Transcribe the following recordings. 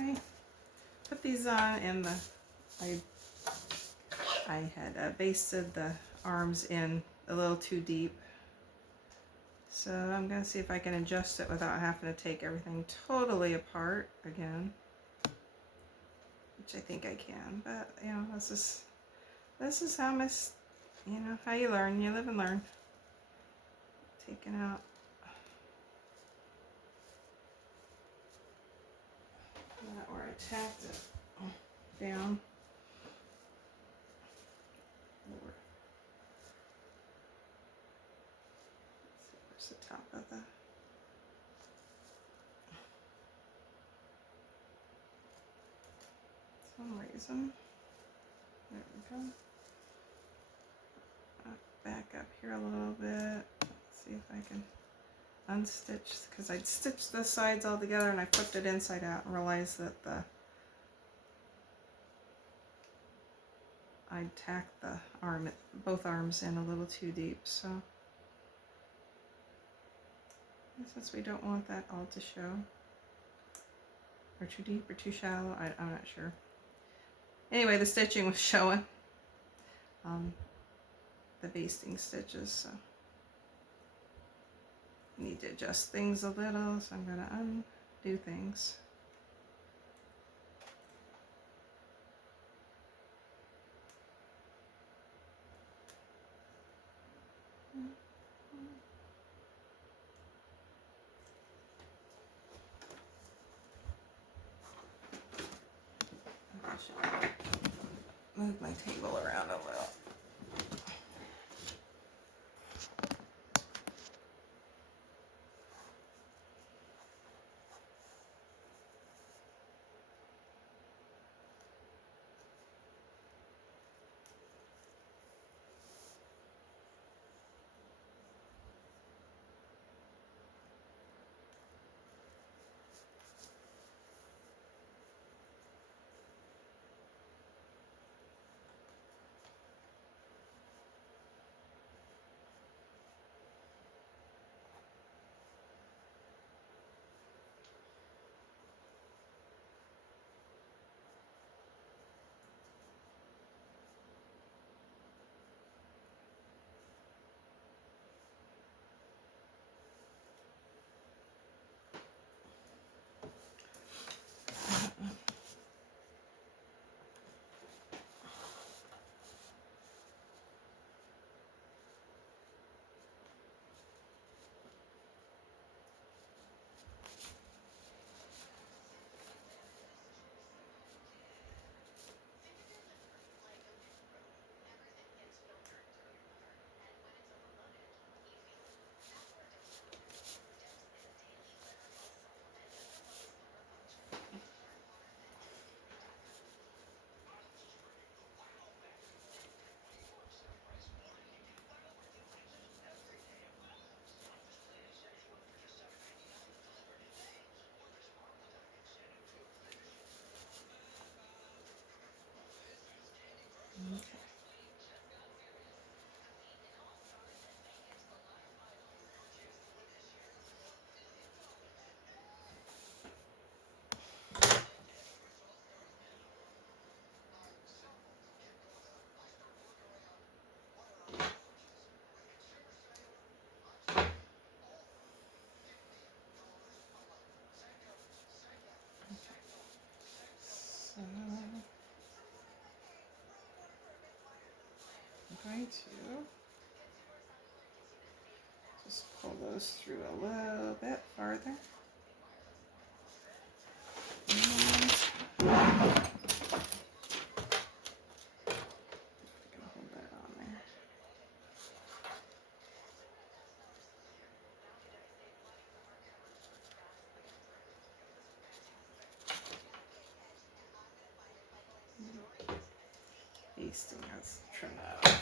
I put these on, and I had basted the arms in a little too deep. So I'm going to see if I can adjust it without having to take everything totally apart again, which I think I can. But you know, this is how how you learn. You live and learn. Taking out that where I tacked it down. Where's the top of the? Some reason. There we go. Back up here a little bit. Let's see if I can unstitch, because I'd stitched the sides all together and I flipped it inside out and realized that I'd tacked the both arms in a little too deep. So since we don't want that all to show, or too deep or too shallow, I'm not sure. Anyway, the stitching was showing. The basting stitches, so I need to adjust things a little, so I'm going to undo things. I should move my table around a little. So I'm going to just pull those through a little bit farther. And I'm going to hold that on there. Basting has trimmed that off.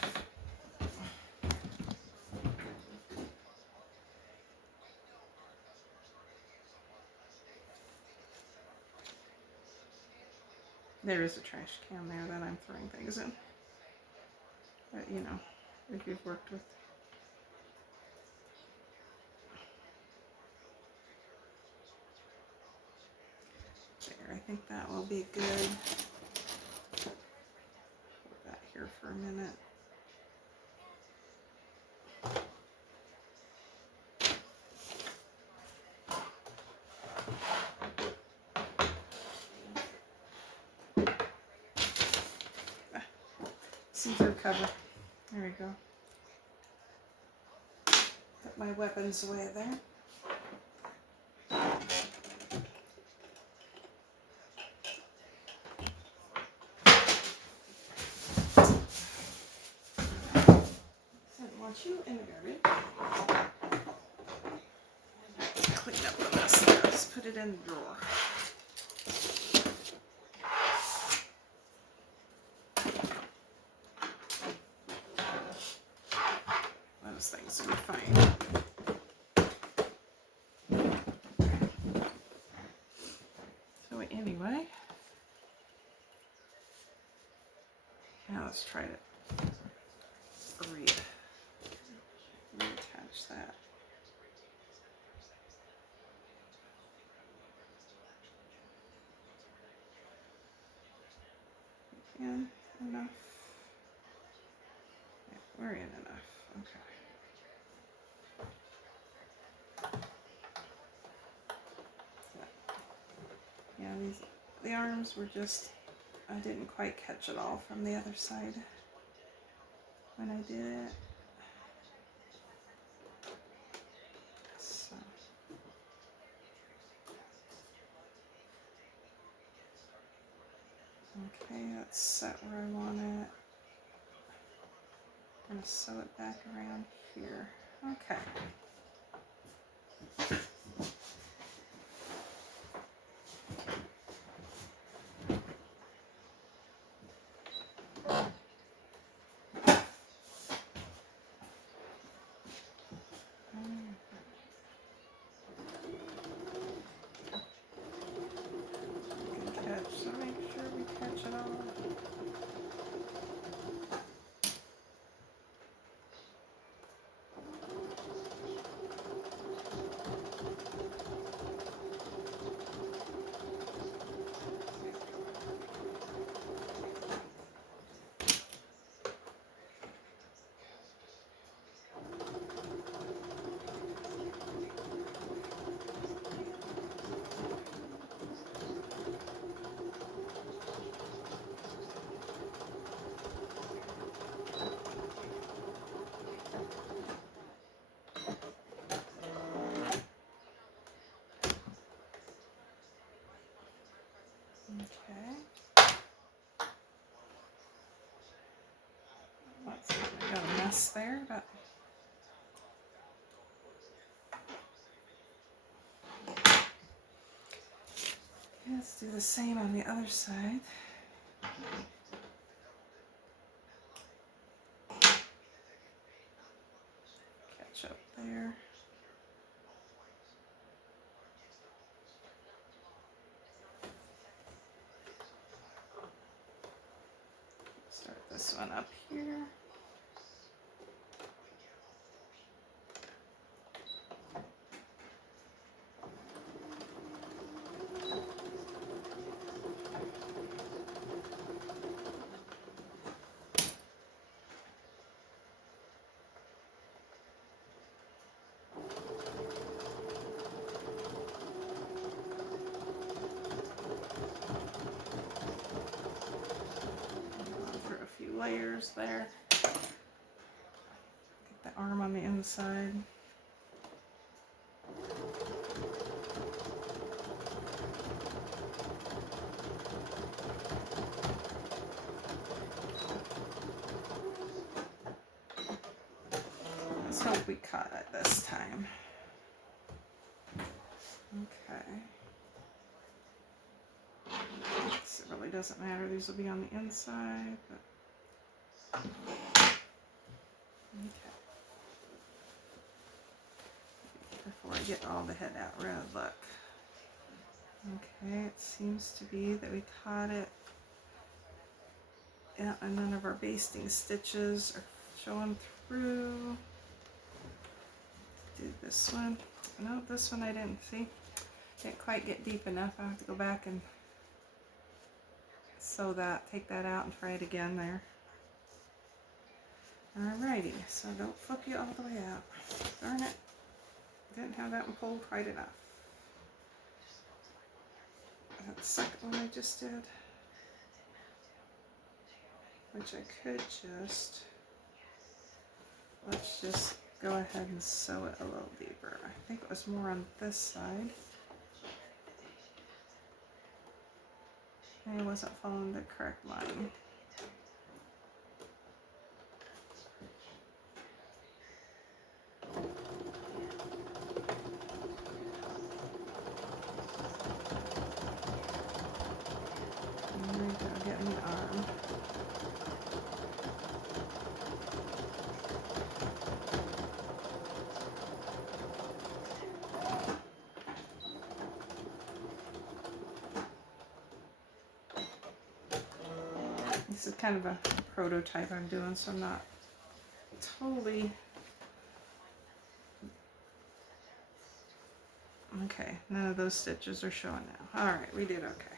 There is a trash can there that I'm throwing things in. But you know, if you've worked with there, I think that will be good. Put that here for a minute. See-through cover. There we go. Put my weapons away there. Didn't want you in the garbage. Clean up the mess there. Let's put it in the drawer. Those things will be fine. So anyway, now let's try to reattach that. In enough. Yeah, we're in enough. Okay. Yeah, the arms were just, I didn't quite catch it all from the other side when I did it. So. Okay, that's set where I want it. I'm going to sew it back around here. Okay. So make sure we catch it all. Okay. Let's see, I got a mess there, but let's do the same on the other side. Catch up there. Start this one up here. Layers there. Get the arm on the inside. Let's hope we caught it this time. Okay. This really doesn't matter. These will be on the inside, but okay. Before I get all the head out, we're gonna look. Okay, it seems to be that we caught it. Yeah, and none of our basting stitches are showing through. Do this one. No, this one I didn't see. Didn't quite get deep enough. I have to go back and sew that, take that out and try it again there. Alrighty, so don't flip you all the way out. Darn it, didn't have that one pulled quite enough. That second one I just did, which I could just, let's just go ahead and sew it a little deeper. I think it was more on this side. I wasn't following the correct line. There we go, getting the arm. This is kind of a prototype I'm doing, so I'm not totally... Okay, none of those stitches are showing now. Alright, we did okay.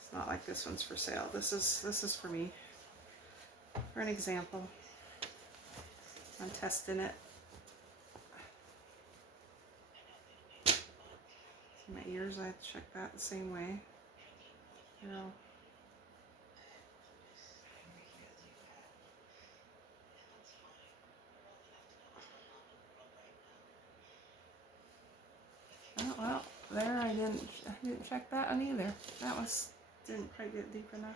It's not like this one's for sale. This is for me. For an example. I'm testing it. My ears, I have to check that the same way. You know. Oh, well, there I didn't check that one either. That was didn't quite get deep enough.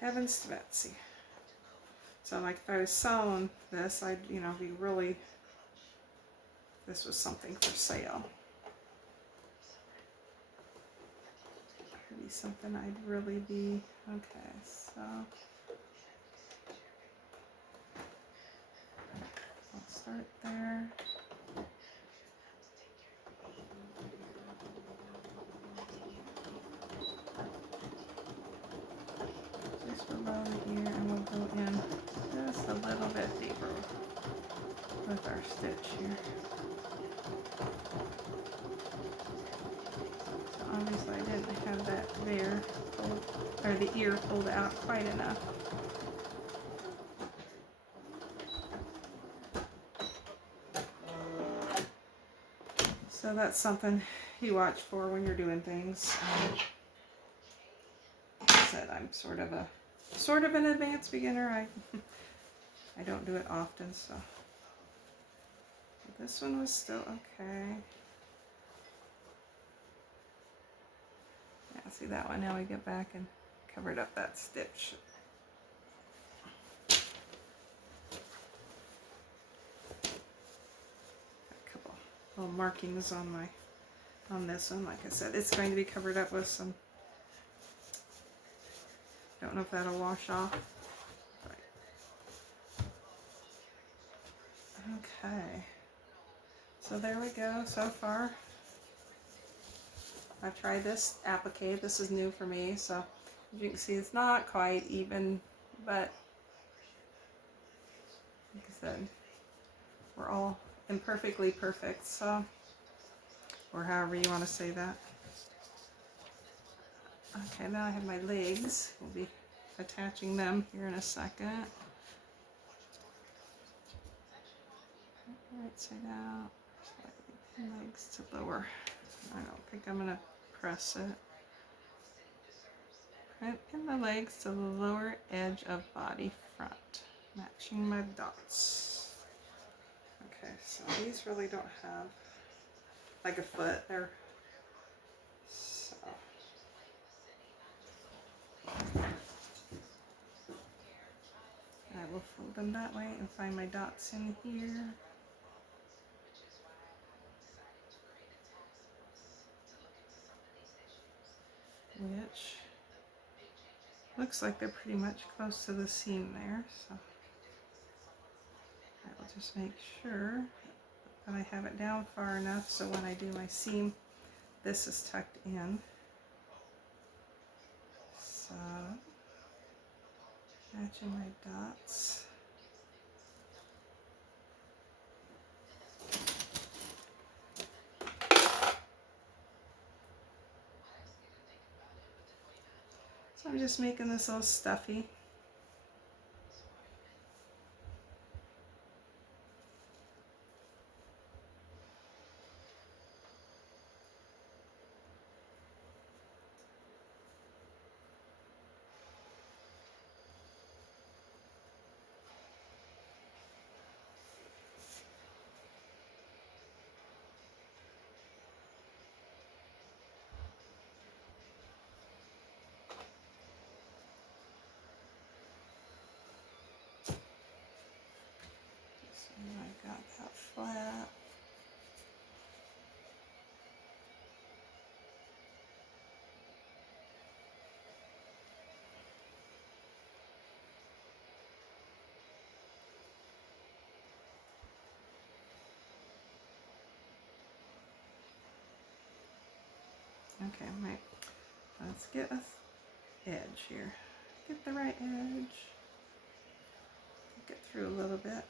Heavens to Betsy. So like if I was selling this, I'd, you know, be really, this was something for sale. Could be something I'd really be, okay, so. I'll start there. Just below the ear, and we'll go in just a little bit deeper with our stitch here. So obviously I didn't have that there pulled, or the ear pulled out quite enough. So that's something you watch for when you're doing things. Like I said, I'm sort of an advanced beginner. I don't do it often, so this one was still okay. Yeah, see that one. Now we get back and covered up that stitch. Little markings on this one. Like I said, it's going to be covered up with some, don't know if that'll wash off. Okay, so there we go. So far I've tried this applique. This is new for me, so as you can see it's not quite even, but like I said, we're all imperfectly perfect, so, or however you want to say that. Okay, now I have my legs. We'll be attaching them here in a second. Right side out, slightly legs to lower. I don't think I'm gonna press it. Right in the legs to the lower edge of body front, matching my dots. Okay, so these really don't have like a foot. They're so. I will fold them that way and find my dots in here. Which looks like they're pretty much close to the seam there, so I will just make sure that I have it down far enough so when I do my seam, this is tucked in. So, matching my dots. So I'm just making this little stuffy. So I got that flat. Okay, right. Let's get a edge here. Get the right edge. Get through a little bit.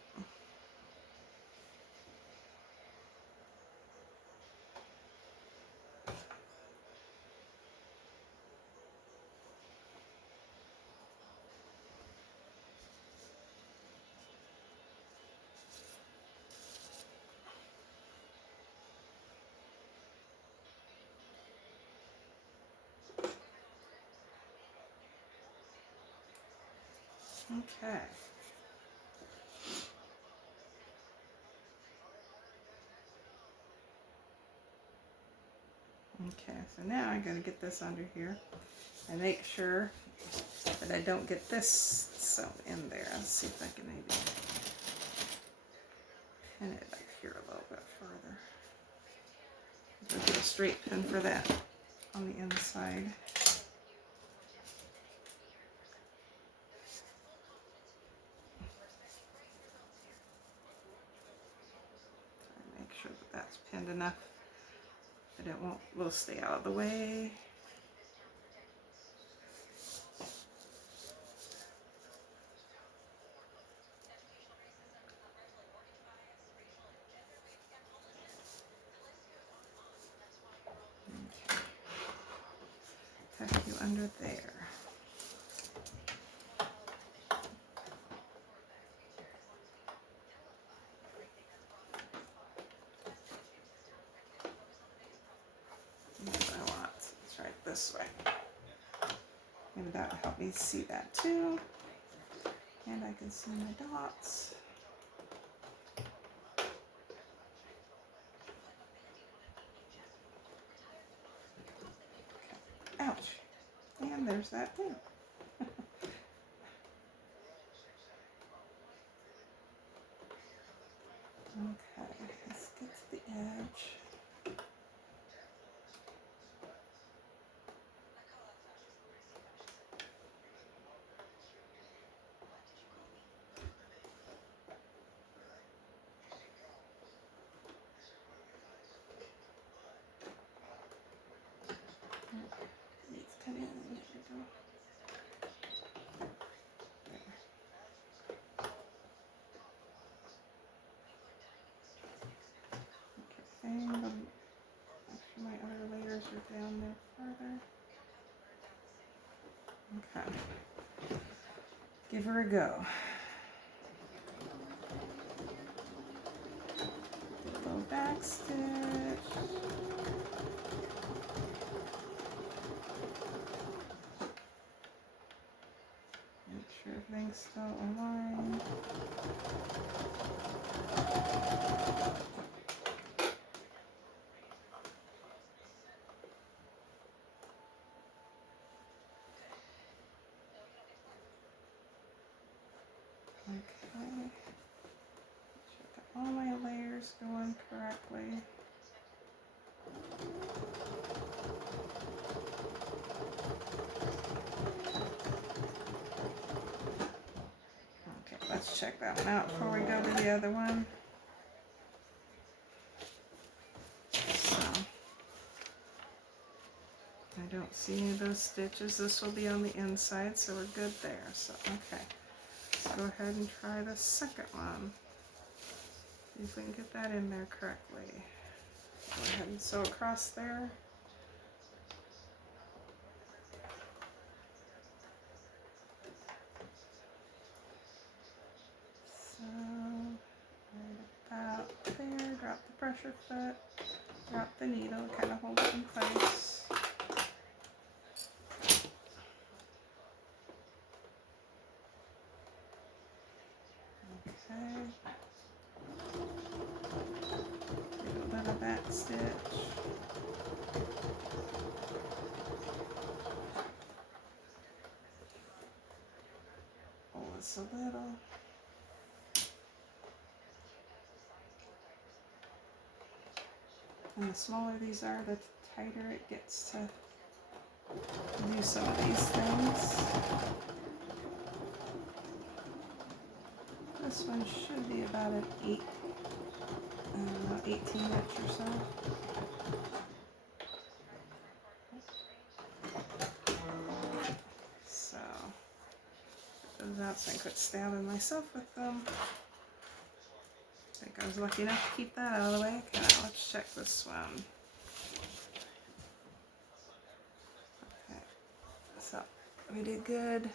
Okay. Okay, so now I gotta get this under here and make sure that I don't get this sewn in there. Let's see if I can maybe pin it up here a little bit further. I'll get a straight pin for that on the inside. Make sure that that's pinned enough that it will stay out of the way. Okay. Tuck you under there. That's what I want. Let's try it this way. Maybe that will help me see that too. And I can see my dots. Okay. Ouch. And there's that too. Okay, let's get to the edge. Needs to come in. There we go. There. Okay, and actually my other layers are down there further. Okay. Give her a go. Do a little back stitch. Make sure everything's still aligned. Okay. Check all my layers going correctly. Okay, let's check that one out before we go to the other one. So, I don't see any of those stitches. This will be on the inside, so we're good there. So, okay. Let's go ahead and try the second one. See if we can get that in there correctly. Go ahead and sew across there. pressure foot, drop the needle, kind of hold it in place. Okay. Do a little back stitch. Pull this a little. And the smaller these are, the tighter it gets to do some of these things. This one should be about an 18 inch or so. So, those out so I quit stabbing myself with them. I think I was lucky enough to keep that out of the way. Okay, now let's check this one. Okay, so we did good.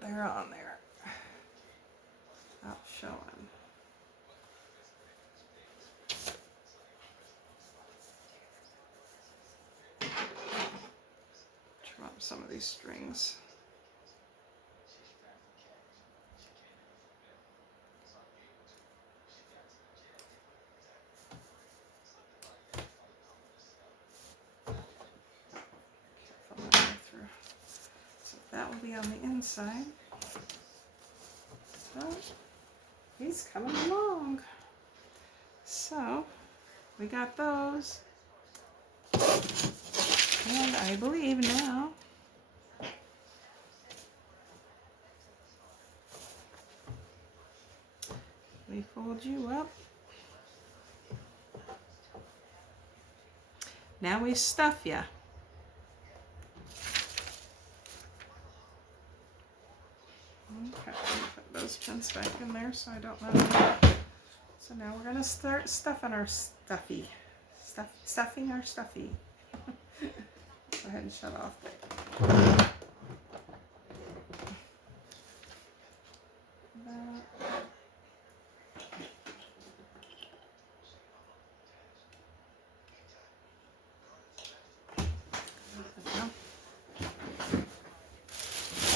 They're on there. Not showing. Trim up some of these strings. So that will be on the inside. So he's coming along. So we got those. And I believe now we fold you up. Now we stuff you. Okay, put those pins back in there so I don't know. So now we're gonna start stuffing our stuffy. Stuffing our stuffy. Go ahead and shut off.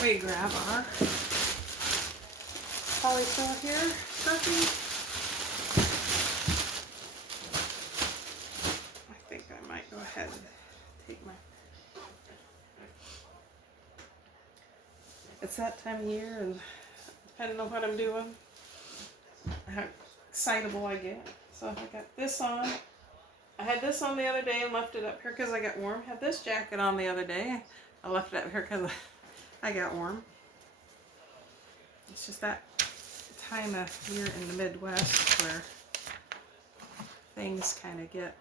We grab our polyfill here, Stuffie. I think I might go ahead and take my... It's that time of year, and depending on what I'm doing, how excitable I get. So I got this on. I had this on the other day and left it up here because I got warm. Had this jacket on the other day. I left it up here because I got warm. It's just that time of year in the Midwest where things kind of get...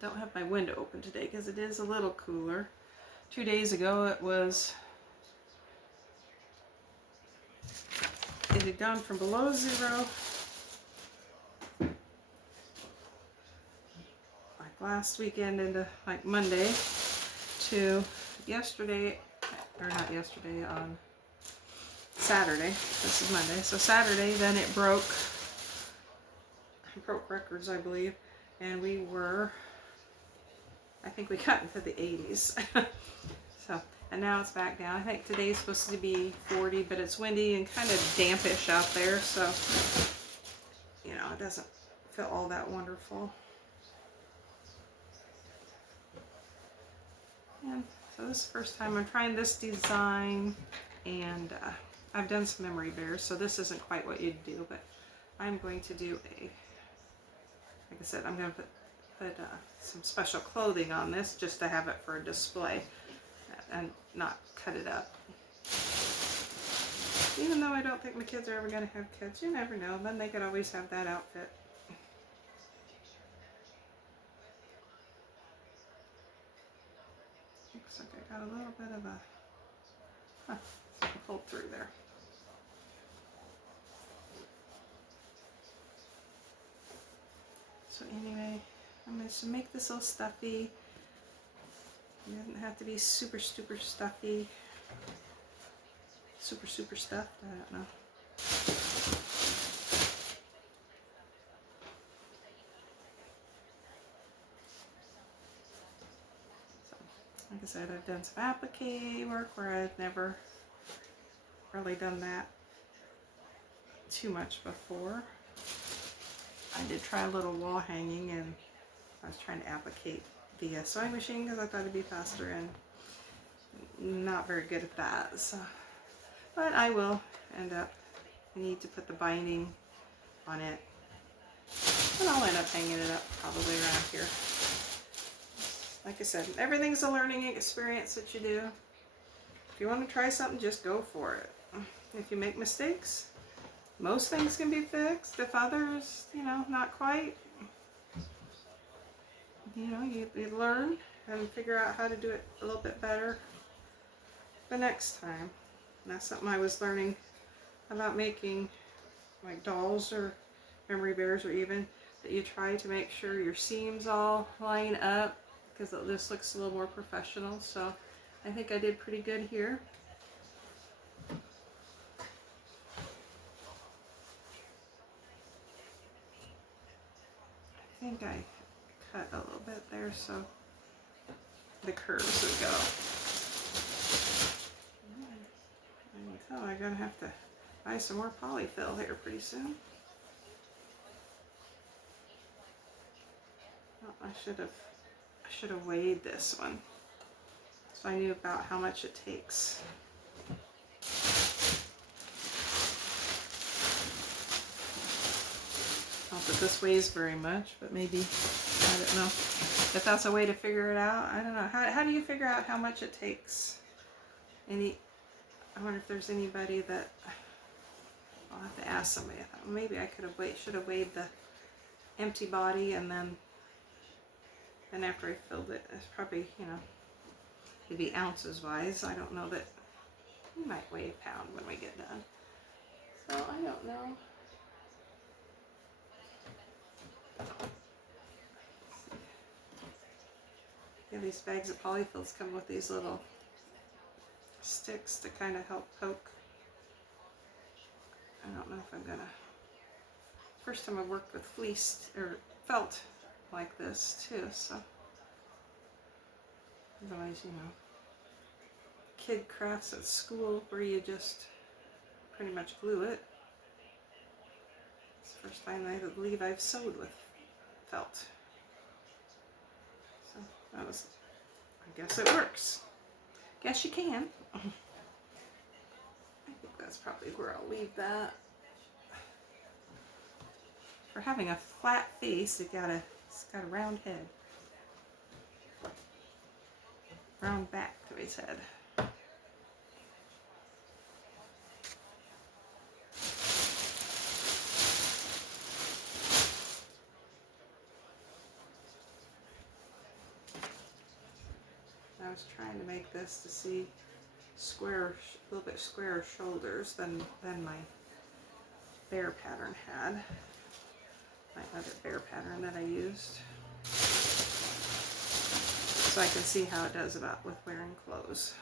Don't have my window open today because it is a little cooler. 2 days ago it had gone from below 0 like last weekend into like Monday to yesterday, or not yesterday, on Saturday. This is Monday. So Saturday, then it broke records, I believe, and we were, I think we got into the 80s. So, and now it's back down. I think today's supposed to be 40, but it's windy and kind of dampish out there, so, you know, it doesn't feel all that wonderful. And so this is the first time I'm trying this design, and I've done some memory bears, so this isn't quite what you'd do, but I'm going to do like I said, I'm going to put some special clothing on this just to have it for a display and not cut it up. Even though I don't think my kids are ever going to have kids, you never know, then they could always have that outfit. Looks like I got a little bit of a pull through there. So anyway, I'm going to make this little stuffy. It doesn't have to be super stuffy. Super stuffed, I don't know. said, I've done some applique work where I've never really done that too much before. I did try a little wall hanging, and I was trying to applique the sewing machine because I thought it'd be faster, and not very good at that. So, but I will end up, I need to put the binding on it, and I'll end up hanging it up probably around here. Like I said, everything's a learning experience that you do. If you want to try something, just go for it. If you make mistakes, most things can be fixed. If others, you know, not quite, you know, you learn and figure out how to do it a little bit better the next time. And that's something I was learning about making, like dolls or memory bears, or even that you try to make sure your seams all line up, because this looks a little more professional. So I think I did pretty good here. I think I cut a little bit there so the curves would go. I can tell I'm gonna have to buy some more polyfill here pretty soon. Oh, I should have weighed this one so I knew about how much it takes. Not that this weighs very much, but maybe, I don't know if that's a way to figure it out. I don't know. How do you figure out how much it takes? I wonder if there's anybody that, I'll have to ask somebody. I thought maybe I should have weighed the empty body, and then after I filled it, it's probably, you know, it'd be ounces wise. I don't know that, we might weigh a pound when we get done. So I don't know. Yeah, these bags of polyfills come with these little sticks to kind of help poke. I don't know if I'm gonna, first time I've worked with fleece or felt like this too, so otherwise, you know, kid crafts at school where you just pretty much glue it. It's the first time I believe I've sewed with felt. So that was, I guess it works. Guess you can. I think that's probably where I'll leave that. For having a flat face, it's got a round head. Round back to his head. I was trying to make this to see square, a little bit squarer shoulders than my bear pattern had. My other bear pattern that I used. So I can see how it does with wearing clothes.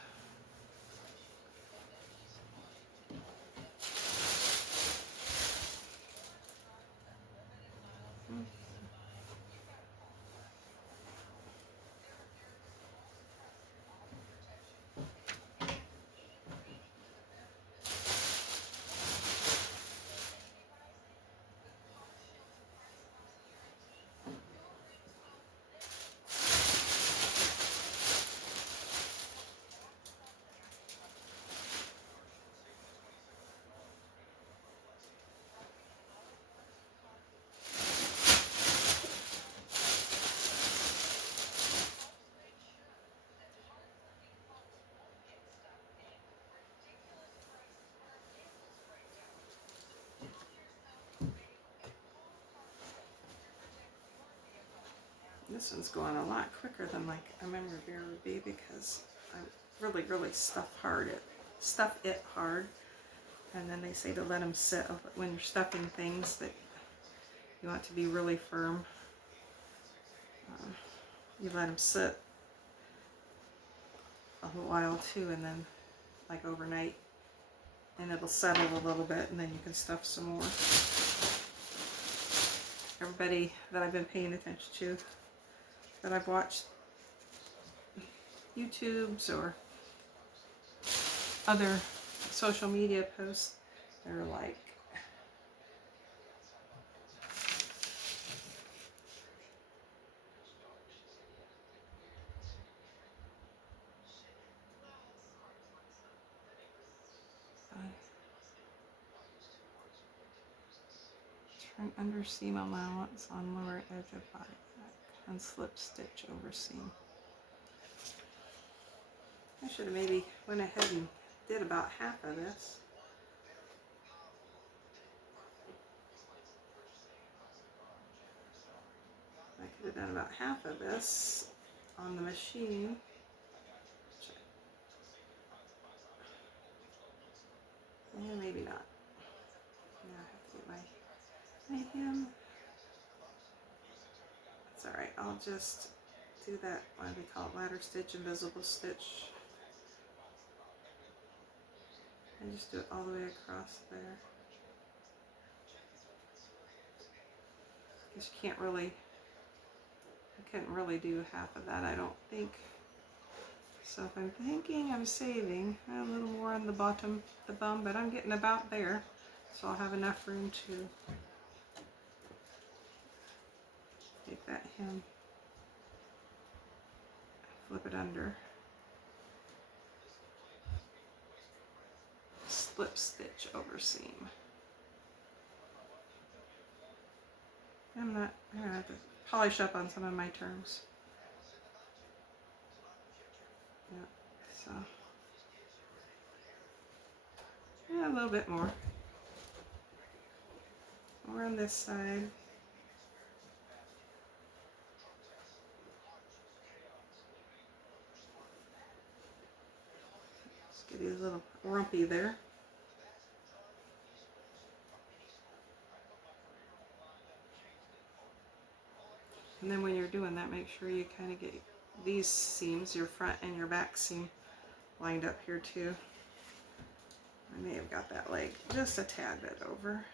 This one's going a lot quicker than like I remember beer would be, because I really stuff it hard. And then they say to let them sit when you're stuffing things, that you want to be really firm. You let them sit a while too, and then like overnight, and it'll settle a little bit, and then you can stuff some more. Everybody that I've been paying attention to, that I've watched YouTubes or other social media posts. They're like, turn under seam allowance on lower edge of body back and slip stitch over seam. I should have maybe went ahead and did about half of this. I could have done about half of this on the machine. Yeah, maybe not. Yeah, I have to get my hem. It's alright, I'll just do that, what do they call it, ladder stitch, invisible stitch. And just do it all the way across there. Because you can't really, I couldn't really do half of that, I don't think. So if I'm thinking I'm saving a little more on the bottom, the bum, but I'm getting about there. So I'll have enough room to take that hem, flip it under, slip stitch over seam. I'm gonna have to polish up on some of my terms. Yeah, so yeah, a little bit more. More on this side. Just get these little rumpy there. And then when you're doing that, make sure you kind of get these seams, your front and your back seam, lined up here too. I may have got that leg just a tad bit over.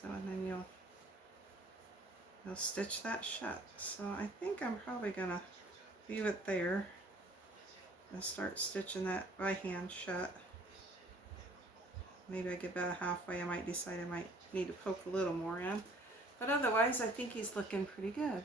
So and then you'll stitch that shut. So I think I'm probably gonna leave it there and start stitching that by hand shut. Maybe I get about halfway, I might decide I might need to poke a little more in. But otherwise, I think he's looking pretty good.